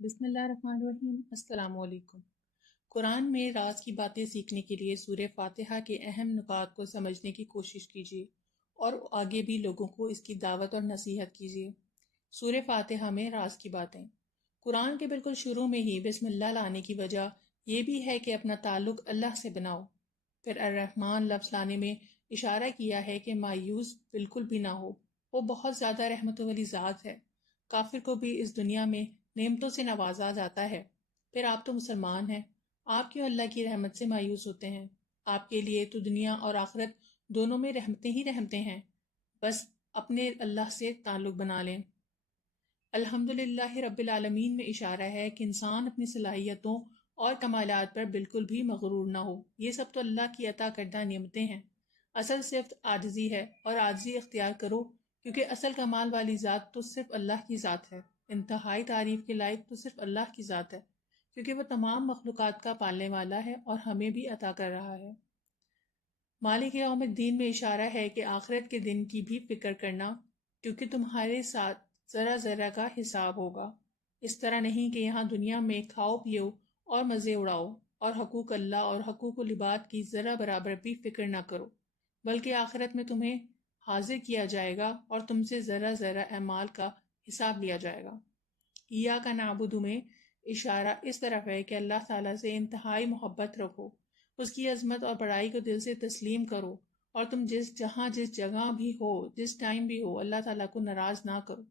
بسم اللہ الرحمن الرحیم۔ السلام علیکم۔ قرآن میں راز کی باتیں سیکھنے کے لیے سورہ فاتحہ کے اہم نکات کو سمجھنے کی کوشش کیجیے اور آگے بھی لوگوں کو اس کی دعوت اور نصیحت کیجیے۔ سورہ فاتحہ میں راز کی باتیں۔ قرآن کے بالکل شروع میں ہی بسم اللہ لانے کی وجہ یہ بھی ہے کہ اپنا تعلق اللہ سے بناؤ۔ پھر الرحمن لفظ لانے میں اشارہ کیا ہے کہ مایوس بالکل بھی نہ ہو، وہ بہت زیادہ رحمتوں والی ذات ہے۔ کافر کو بھی اس دنیا میں نعمتوں سے نوازا جاتا ہے۔ پھر آپ تو مسلمان ہیں، آپ کیوں اللہ کی رحمت سے مایوس ہوتے ہیں؟ آپ کے لیے تو دنیا اور آخرت دونوں میں رحمتیں ہی رحمتیں ہیں، بس اپنے اللہ سے تعلق بنا لیں۔ الحمدللہ رب العالمین میں اشارہ ہے کہ انسان اپنی صلاحیتوں اور کمالات پر بالکل بھی مغرور نہ ہو، یہ سب تو اللہ کی عطا کردہ نعمتیں ہیں۔ اصل صفت عاجزی ہے اور عاجزی اختیار کرو، کیونکہ اصل کمال والی ذات تو صرف اللہ کی ذات ہے۔ انتہائی تعریف کے لائق تو صرف اللہ کی ذات ہے، کیونکہ وہ تمام مخلوقات کا پالنے والا ہے اور ہمیں بھی عطا کر رہا ہے۔ مالک یوم الدین میں اشارہ ہے کہ آخرت کے دن کی بھی فکر کرنا، کیونکہ تمہارے ساتھ ذرا ذرا کا حساب ہوگا۔ اس طرح نہیں کہ یہاں دنیا میں کھاؤ پیو اور مزے اڑاؤ اور حقوق اللہ اور حقوق العباد کی ذرا برابر بھی فکر نہ کرو، بلکہ آخرت میں تمہیں حاضر کیا جائے گا اور تم سے ذرا ذرا اعمال کا حساب لیا جائے گا۔ ایاک نعبد میں اشارہ اس طرف ہے کہ اللہ تعالیٰ سے انتہائی محبت رکھو، اس کی عظمت اور بڑائی کو دل سے تسلیم کرو، اور تم جس جگہ بھی ہو، جس ٹائم بھی ہو، اللہ تعالیٰ کو ناراض نہ کرو۔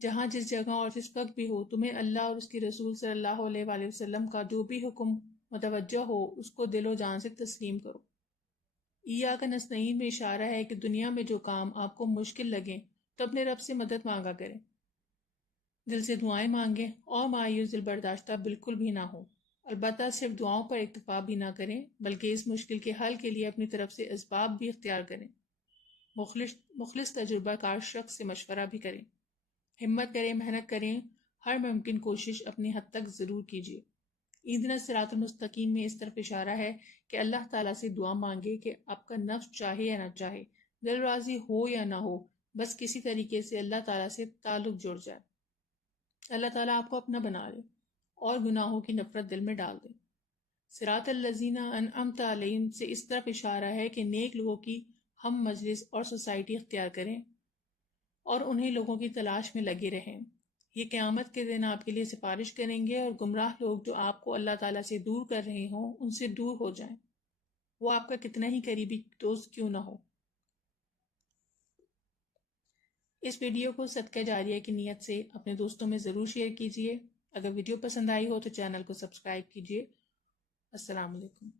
جہاں جس جگہ اور جس وقت بھی ہو، تمہیں اللہ اور اس کی رسول صلی اللہ علیہ وآلہ وسلم کا جو بھی حکم متوجہ ہو، اس کو دل و جان سے تسلیم کرو۔ ایاک نستعین میں اشارہ ہے کہ دنیا میں جو کام آپ کو مشکل لگیں تو اپنے رب سے مدد مانگا کریں، دل سے دعائیں مانگیں اور مایوس دل برداشتہ بالکل بھی نہ ہو۔ البتہ صرف دعاؤں پر اکتفا بھی نہ کریں، بلکہ اس مشکل کے حل کے لیے اپنی طرف سے اسباب بھی اختیار کریں۔ مخلص تجربہ کار شخص سے مشورہ بھی کریں۔ ہمت کریں، محنت کریں، ہر ممکن کوشش اپنی حد تک ضرور کیجیے۔ اہدنا الصراط المستقیم میں اس طرف اشارہ ہے کہ اللہ تعالیٰ سے دعا مانگے کہ آپ کا نفس چاہے یا نہ چاہے، دل راضی ہو یا نہ ہو، بس کسی طریقے سے اللہ تعالیٰ سے تعلق جڑ جائے، اللہ تعالیٰ آپ کو اپنا بنا لے اور گناہوں کی نفرت دل میں ڈال دے۔ صراط الذین انعمت علیہم سے اس طرف اشارہ ہے کہ نیک لوگوں کی ہم مجلس اور سوسائٹی اختیار کریں اور انہیں لوگوں کی تلاش میں لگے رہیں۔ یہ قیامت کے دن آپ کے لیے سفارش کریں گے، اور گمراہ لوگ جو آپ کو اللہ تعالیٰ سے دور کر رہے ہوں ان سے دور ہو جائیں، وہ آپ کا کتنا ہی قریبی دوست کیوں نہ ہو۔ اس ویڈیو کو صدقہ جاریہ کی نیت سے اپنے دوستوں میں ضرور شیئر کیجیے۔ اگر ویڈیو پسند آئی ہو تو چینل کو سبسکرائب کیجیے۔ السلام علیکم۔